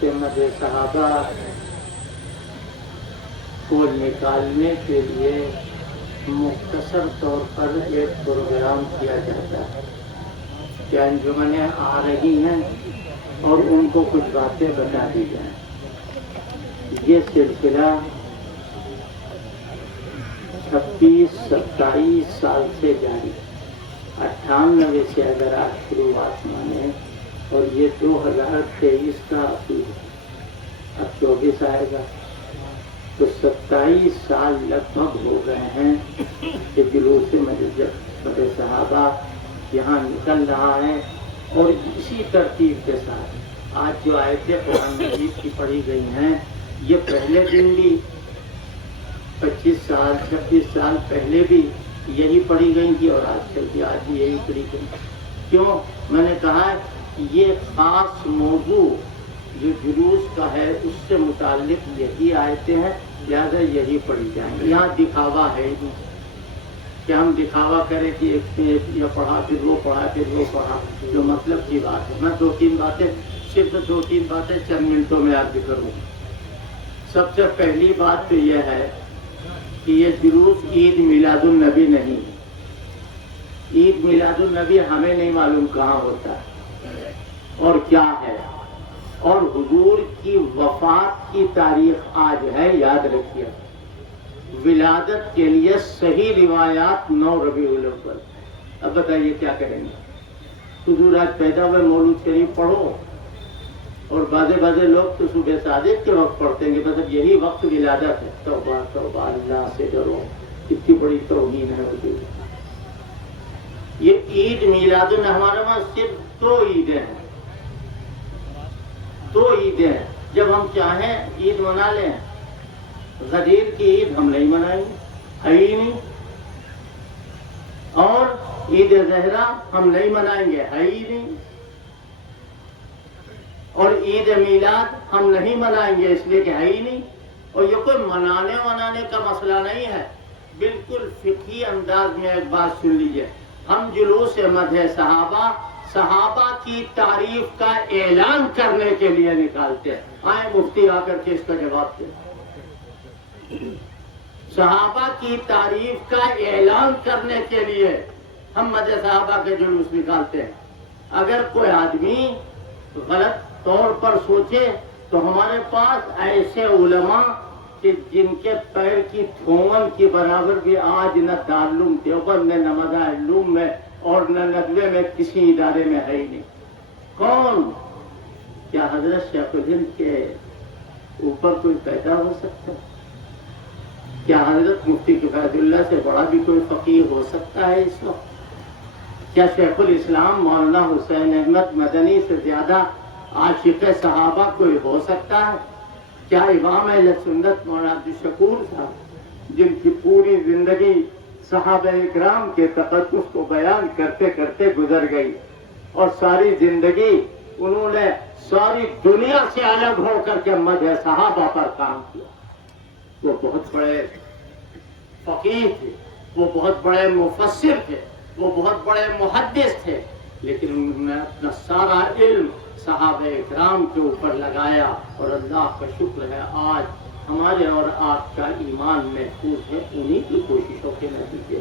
سے مدح صحابہ کو نکالنے کے لیے مختصر طور پر ایک پروگرام کیا جاتا ہے کہ انجمنیں آ رہی ہیں اور ان کو کچھ باتیں بتا دی جائیں۔ یہ سلسلہ 26-27 سال سے جاری، 98 سے اگر آج شروعات مانے اور یہ 2023 کا اصول ہے، اب 24 آئے گا تو 27 سال لگ بھگ ہو گئے ہیں کہ جلوس مدح صحابہ یہاں نکل رہا ہے۔ اور اسی ترتیب کے ساتھ آج جو آیتیں قرآن مجید کی پڑھی گئی ہیں، یہ پہلے دن بھی 25 سال 26 سال پہلے بھی یہی پڑھی گئی تھی اور آج کل بھی آج بھی یہی پڑھی گئی۔ کیوں؟ میں نے کہا ہے کہ یہ خاص موضوع جو جلوس کا ہے اس سے متعلق یہی آیتیں ہیں، لہٰذا یہی پڑھی جائیں گی۔ یہاں دکھاوا ہے نہیں کہ ہم دکھاوا کریں کہ ایک یہ پڑھا پھر وہ پڑھا پھر وہ پڑھا، جو مطلب کی بات ہے۔ میں صرف دو تین باتیں چند منٹوں میں عرض کروں۔ سب سے پہلی بات تو یہ ہے کہ یہ جلوس عید میلاد النبی نہیں ہے۔ عید میلاد النبی ہمیں نہیں معلوم کہاں ہوتا ہے اور کیا ہے، اور حضور کی وفات کی تاریخ آج ہے، یاد رکھیے۔ ولادت کے لیے صحیح روایات 9 ربیع الاول۔ اب بتائیے کیا کریں گے؟ حضور آج پیدا ہوئے، مولود شریف پڑھو، اور بعضے لوگ تو صبح صادق کے وقت پڑھتے ہیں، بس اب یہی وقت ولادت ہے۔ توبہ توبہ، اللہ سے ڈرو، کتنی بڑی توہین ہے حضور۔ یہ عید میلاد ہمارے وہاں صرف 2 عیدیں ہیں، 2 عیدیں ہیں۔ جب ہم چاہیں عید منا لیں، غدیر کی عید ہم نہیں منائیں گے، ہے ہی نہیں، اور عید زہرا ہم نہیں منائیں گے، ہے ہی نہیں، اور عید میلاد ہم نہیں منائیں گے اس لیے کہ ہے ہی نہیں۔ اور یہ کوئی منانے کا مسئلہ نہیں ہے، بالکل فقہی انداز میں ایک بات سن لیجئے۔ ہم جلوس مدح صحابہ کی تعریف کا اعلان کرنے کے لیے نکالتے ہیں۔ آئیں مفتی آ کر کے اس کا جواب دیں۔ صحابہ کی تعریف کا اعلان کرنے کے لیے ہم مدح صحابہ کے جلوس نکالتے ہیں۔ اگر کوئی آدمی غلط طور پر سوچے تو ہمارے پاس ایسے علماء کہ جن کے پیر کی تھومن کی برابر بھی آج نہ دارالعلوم دیوبند میں، نہ مدارالعلوم میں، اور نہ ندوے میں، کسی ادارے میں ہے ہی نہیں۔ کون؟ کیا حضرت شیخ الہند کے اوپر کوئی پیدا ہو سکتا ہے؟ کیا حضرت مفتی کفایت اللہ سے بڑا بھی کوئی فقیہ ہو سکتا ہے اس وقت؟ کیا شیخ الاسلام مولانا حسین احمد مدنی سے زیادہ عاشق صحابہ کوئی ہو سکتا ہے؟ کیا امام اہل سنت مولانا عبدالشکور صاحب، جن کی پوری زندگی صحابہ اکرام کے تقدس کو بیان کرتے کرتے گزر گئی، اور ساری زندگی انہوں نے ساری دنیا سے الگ ہو کر کے مدح صحابہ پر کام کیا۔ وہ بہت بڑے فقیہ تھے، وہ بہت بڑے مفسر تھے، وہ بہت بڑے محدث تھے، لیکن انہوں نے اپنا سارا علم صحابہ اکرام کے اوپر لگایا، اور اللہ کا شکر ہے آج ہمارے اور آپ کا ایمان محفوظ ہے انہی کی کوششوں کے نتیجے۔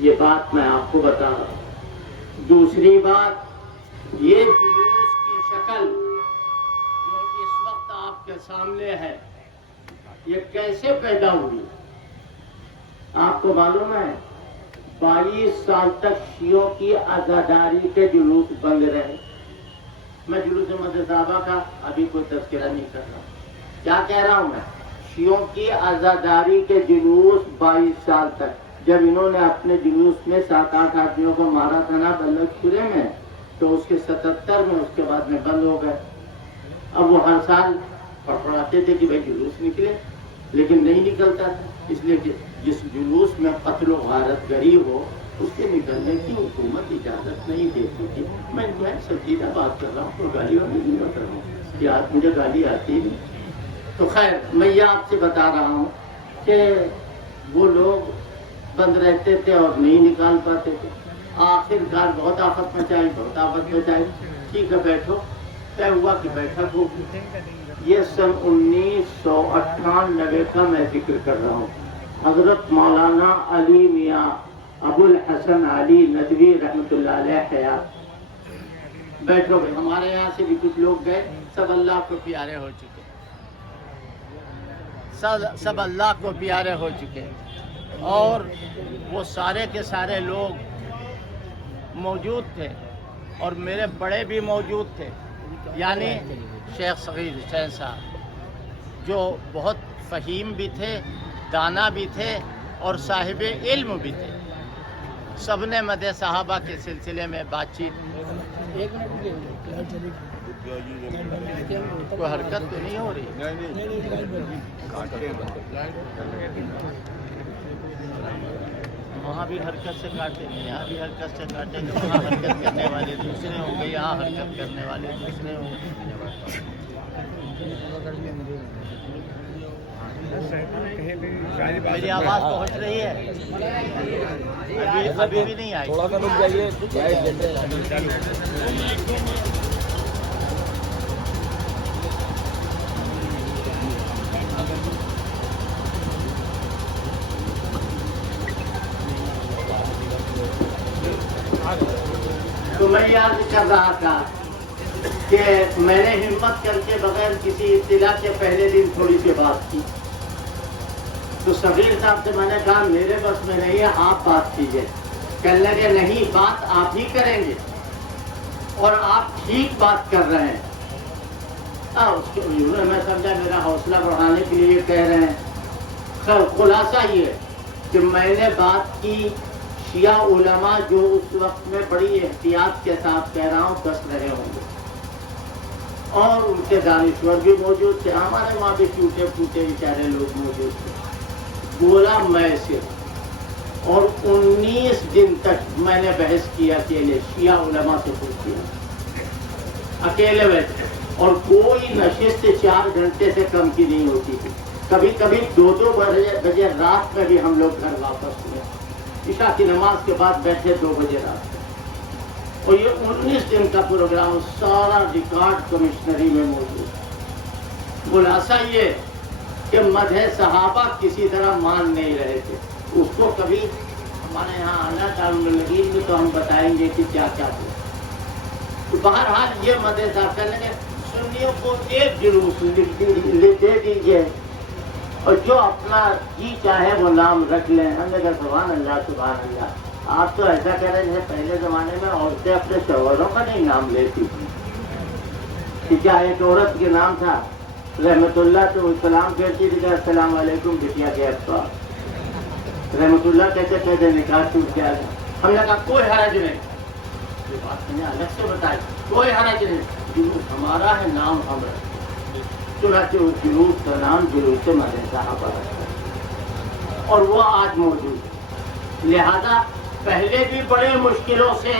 یہ بات میں آپ کو بتا رہا ہوں۔ دوسری بات، یہ جلوس کی شکل جو اس وقت آپ کے سامنے ہے، یہ کیسے پیدا ہوئی؟ آپ کو معلوم ہے 22 سال تک شیعوں کی عزاداری کے جلوس بند رہے۔ میں جلوس مدح صحابہ کا ابھی کوئی تذکرہ نہیں کر رہا، کیا کہہ رہا ہوں میں؟ شیعوں کی عزاداری کے جلوس 22 سال تک۔ جب انہوں نے اپنے جلوس میں 7-8 آدمیوں کو مارا تھا نا بلک پورے میں، تو اس کے 77 میں اس کے بعد میں بند ہو گئے۔ اب وہ ہر سال پڑھاتے تھے کہ بھائی جلوس نکلے، لیکن نہیں نکلتا تھا، اس لیے کہ جس جلوس میں قتل و غارت گری ہو اس کے نکلنے کی حکومت اجازت نہیں دیتی تھی۔ میں انتہائی سنجیدہ بات کر رہا ہوں، کوئی گالیوں نہیں کر رہا ہوں کہ آج مجھے گالی آتی نہیں۔ تو خیر، میں یہ آپ سے بتا رہا ہوں کہ وہ لوگ بند رہتے تھے اور نہیں نکال پاتے تھے۔ آخر کار بہت آفت مچائی، ٹھیک ہے بیٹھو، طے ہوا کہ بیٹھک ہوگی. یہ سن 1998 کا میں ذکر کر رہا ہوں. حضرت مولانا علی میاں ابو الحسن علی ندوی رحمۃ اللہ علیہ حیات. بیٹھو گے. ہمارے یہاں سے بھی کچھ لوگ گئے, سب اللہ کو پیارے ہو چکے, سب اللہ کو پیارے ہو چکے. اور وہ سارے کے سارے لوگ موجود تھے اور میرے بڑے بھی موجود تھے, یعنی شیخ صغیر حسین صاحب جو بہت فہیم بھی تھے, دانا بھی تھے اور صاحب علم بھی تھے. سب نے مدح صحابہ کے سلسلے میں بات چیت. کوئی حرکت تو نہیں ہو رہی؟ وہاں بھی حرکت سے کاٹیں گے, یہاں بھی حرکت سے کاٹیں گے. وہاں حرکت کرنے والے دوسرے ہوں گے, یہاں حرکت کرنے والے دوسرے ہوں گے. میری آواز پہنچ رہی ہے؟ ابھی بھی نہیں آئی. تھوڑا سا رک جائیے. تو میں یاد کر رہا تھا کہ میں نے ہمت کر کے بغیر کسی اطلاع کے پہلے دن تھوڑی سی بات کی. تو صغیر صاحب سے میں نے کہا میرے بس میں نہیں ہے, آپ بات کیجیے. کہنے لگے نہیں, بات آپ ہی کریں گے اور آپ ٹھیک بات کر رہے ہیں. میں سمجھا میرا حوصلہ بڑھانے کے لیے کہہ رہے ہیں. خلاصہ یہ کہ میں نے بات کی, شیعہ علماء جو اس وقت میں بڑی احتیاط کے ساتھ کہہ رہا ہوں 10 رہے ہوں گے, اور ان کے دانشور بھی موجود تھے. ہمارے وہاں بھی ٹوٹے پھوٹے بیچارے لوگ موجود تھے. بولا میں صرف, اور 19 دن تک میں نے بحث کیا اکیلے, شیعہ علماء سے پوچھ کیا اکیلے بیٹھے, اور کوئی نشست 4 گھنٹے سے کم کی نہیں ہوتی تھی. کبھی کبھی 2-2 بجے رات میں بھی ہم لوگ گھر واپس ہوئے. عشاء کی نماز کے بعد بیٹھے 2 بجے رات میں. اور یہ 19 دن کا پروگرام سارا ریکارڈ کمشنری میں موجود. خلاصہ یہ کہ مدح صحابہ کسی طرح مان نہیں رہے تھے. اس کو کبھی ہمارے یہاں آنا دارالمدین میں تو ہم بتائیں گے کہ کیا کیا ہوا. تو بہرحال یہ مدح صاحب کرنے کے سنیوں کو ایک جلوس دے دیجیے, اور جو اپنا جی چاہے وہ نام رکھ لیں. ہم نے کہا سبحان اللہ سبحان اللہ. آپ تو ایسا کہہ رہے ہیں پہلے زمانے میں عورتیں اپنے شوہروں کا نہیں نام لیتی تھی. کہ کیا ایک عورت کے نام تھا رحمت اللہ, تو سلام کہتی تھی کہ السلام علیکم بٹیا کے ابا. رحمت اللہ کہتے کہتے نکاح ٹوٹ گیا. ہم نے کہا کوئی حرج نہیں, یہ بات میں نے الگ سے بتائی, کوئی حرج نہیں, جلوس ہمارا ہے, نام ہم رکھتے. چنانچہ اس جلوس کا نام جلوس مدح صحابہ رکھا, اور وہ آج موجود ہے. لہذا پہلے بھی بڑے مشکلوں سے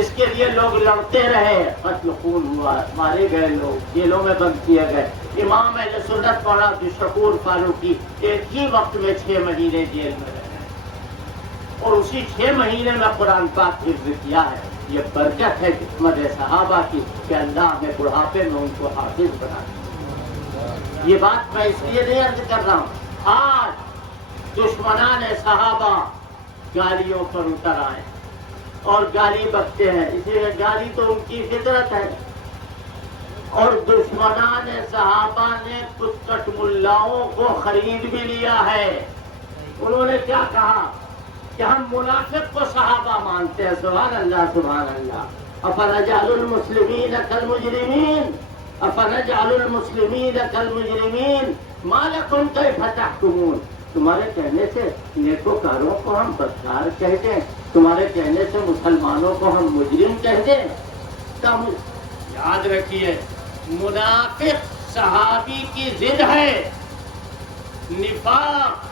اس کے لیے لوگ لڑتے رہے, قتل خون ہوا, مارے گئے لوگ, جیلوں میں بند کیے گئے. امام اہل سنت مولانا عبدالشکور فاروقی ایک ہی وقت میں 6 مہینے جیل میں رہے, اور اسی 6 مہینے میں قرآن پاک حفظ کیا ہے. یہ برکت ہے مدح صحابہ کی کہ اللہ نے بڑھاپے میں ان کو حافظ بنا دیا. یہ بات میں اس لیے نہیں عرض کر رہا ہوں. آج دشمنان صحابہ گالیوں پر اتر آئے اور گالی بکتے ہیں, اسی لیے گالی تو ان کی فطرت ہے. اور دشمنان صحابہ نے کچھ کٹ ملاؤں کو خرید بھی لیا ہے. انہوں نے کیا کہا کہ ہم منافق کو صحابہ مانتے ہیں. سبحان اللہ سبحان اللہ. افنجعل المسلمین کالمجرمین, افنجعل المسلمین کالمجرمین ما لکم کیف تحکمون. تمہارے کہنے سے نیکوکاروں کو ہم بدکار کہہ دیں, تمہارے کہنے سے مسلمانوں کو ہم مجرم کہہ دیں. تم یاد رکھیے, منافق صحابی کی ضد ہے, نفاق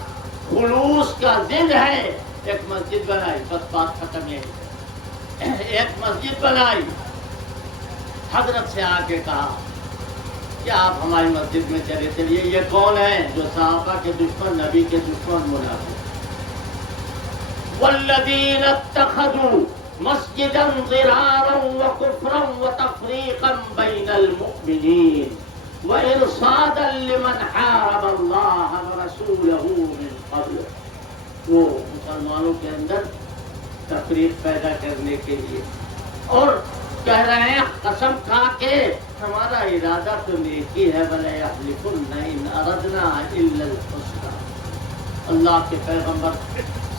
خلوص کا ضد ہے. ایک مسجد بنائی, بس بات ختم. ہے ایک مسجد بنائی, حضرت سے آ کے کہا کہ آپ ہماری مسجد میں چلے چلیے. یہ کون ہے جو صحابہ کے دشمن, نبی کے دشمن منافق. والذین اتخذوا مسجدا ضرارا وكفرا وتفريقا بين المؤمنين وإرصادا لمن حارب الله ورسوله من قبل. وہ مسلمانوں کے اندر تفریق پیدا کرنے کے لیے، اور کہہ رہے ہیں قسم کھا کے ہمارا ارادہ تو نیک ہی ہے، وَلَا يَحْلِفُنَّ إِنْ أَرَدْنَا إِلَّا الْحُسْنَى. اللہ کے پیغمبر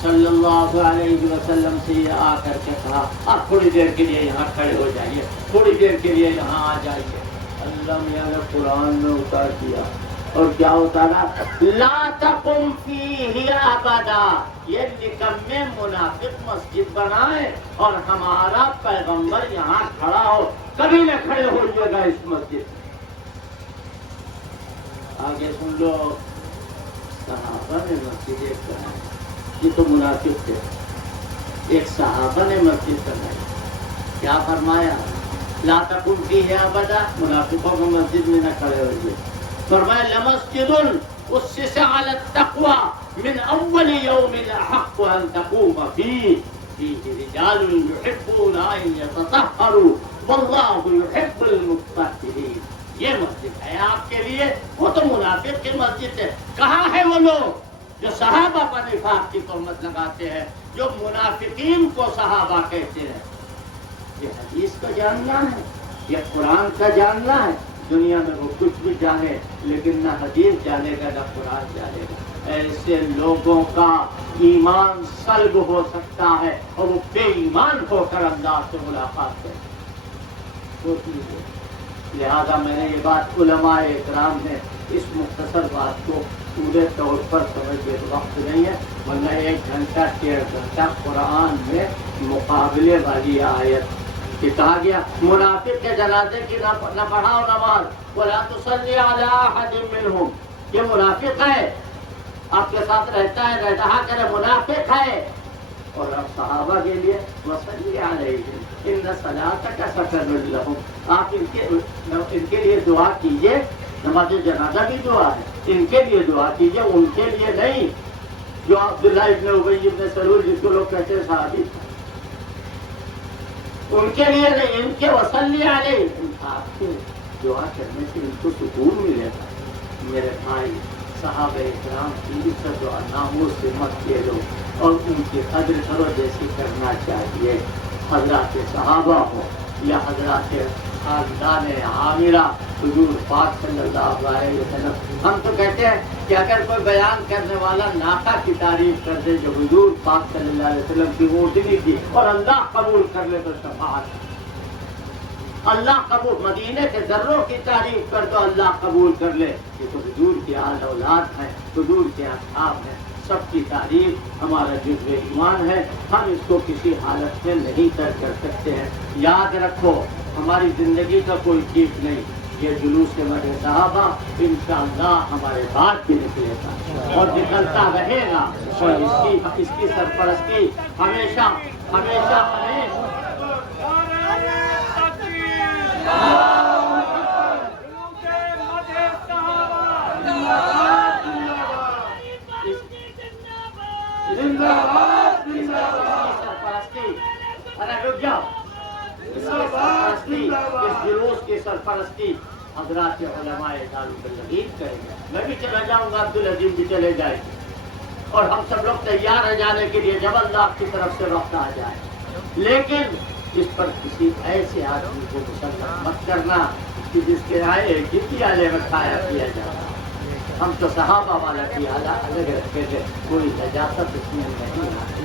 صلی اللہ علیہ وسلم سے یہ آ کر کے کہا آپ تھوڑی دیر کے لیے یہاں کھڑے ہو جائیے، تھوڑی دیر کے لیے یہاں آ جائیے. اللہ میاں نے قرآن میں اتار دیا، اور کیا اتارا؟ لا تقم فیہ ابدا. یہ نکمے منافق مسجد بنائے اور ہمارا پیغمبر یہاں کھڑا ہو، کبھی نہ کھڑے ہوئیے گا اس مسجد. آگے سن لو، صحابہ نے مسجد ایک بنائی، یہ تو منافق تھے، ایک صحابہ نے مسجد بنائی. کیا فرمایا؟ لا تقم فیہ ابدا، منافقوں کو مسجد میں نہ کھڑے ہوئیے. فرمایا لمسجد اسس علی التقوی من اول یوم احق ان تقوم فیہ رجال یحبون ان یتطہروا واللہ یحب المطہرین. یہ مسجد ہے آپ کے لیے، وہ تو منافق کی مسجد ہے. کہاں ہے وہ لوگ جو صحابہ پر نفاق کی تہمت لگاتے ہیں، جو منافقین کو صحابہ کہتے ہیں؟ یہ حدیث کا جاننا ہے، یہ قرآن کا جاننا ہے. دنیا میں وہ کچھ بھی جانے، لیکن نہ حدیث جانے گا نہ قرآن جانے گا. ایسے لوگوں کا ایمان سلب ہو سکتا ہے اور وہ بے ایمان ہو کر اللہ سے ملاقات کرے. لہذا میں نے یہ بات علماء اکرام نے اس مختصر بات کو پورے طور پر سمجھنے کا وقت نہیں ہے، ورنہ 1 گھنٹہ 1.5 گھنٹہ قرآن میں مقابلے والی آیت کہ کہا گیا منافق کے جنازے کی نہ پڑھاؤ نماز، وَلَا تُصَلِّ عَلَىٰ أَحَدٍ مِّنْهُمْ. یہ منافق ہے، آپ کے ساتھ رہتا ہے، رہا کرے، منافق ہے. اور اب صحابہ کے لیے وَصَلِّ عَلَيْهِمْ إِنَّ صَلَاتَكَ سَكَنٌ لَهُمْ. آپ ان کے لیے دعا کیجئے. نماز جنازہ بھی دعا ہے، ان کے لیے دعا کیجئے، ان کے لیے نہیں. جو عبداللہ ابن ابی ابن سلول جس کو لوگ کہتے ہیں صحابی، ان کے لیے نہیں، ان کے وصلی علیہ. آپ کے دعا کرنے سے ان کو سکون ملے گا. میرے بھائی، صحابہ اکرام کی عزت و ناموس سے مت کھیلو اور ان کی قدر کرو جیسی کرنا چاہیے. حضرات صحابہ ہو یا حضرات خاندان عامرہ حضور پاک صلی اللہ علیہ وسلم. ہم تو کہتے ہیں کہ اگر کوئی بیان کرنے والا ناقہ کی تعریف کر دے جو حضور پاک صلی اللہ علیہ وسلم کی اونٹنی تھی اور اللہ قبول کر لے تو شفاعت. اللہ قبول، مدینے کے ذروں کی تعریف کر دو اللہ قبول کر لے. یہ تو حضور کی آل اولاد ہے، حضور کے اصحاب ہیں، سب کی تعریف ہمارا جزو ایمان ہے. ہم اس کو کسی حالت میں نہیں ترک کر سکتے ہیں. یاد رکھو ہماری زندگی کا کوئی ٹھیک نہیں. یہ جلوس کے مدح صحابہ انشاءاللہ ہمارے بعد بھی نکلے گا اور نکلتا رہے گا، اور اس کی سرپرستی ہمیشہ ہمیشہ ہمیشہ اس جلوس کی سرپرستی حضرات علماء دارالعلوم کریں گے. میں بھی چلا جاؤں گا، عبدالعزیز بھی چلے جائیں گے، اور ہم سب لوگ تیار ہیں جانے کے لیے جب اللہ کی طرف سے وقت آ جائے. لیکن اس پر کسی ایسے آدمی کو مسلط مت کرنا کہ جس کے آئے کسی آلے میں کھایا پیا جاتا. ہم تو صحابہ والا کی آلہ الگ رکھے تھے، کوئی نجاست اس میں نہیں آتی.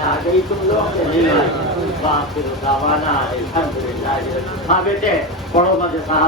آ گئی تم لوگ نہیں آئی. باپ دعوانا الحمدللہ. ہاں بیٹے پڑھو مجھے صاحب.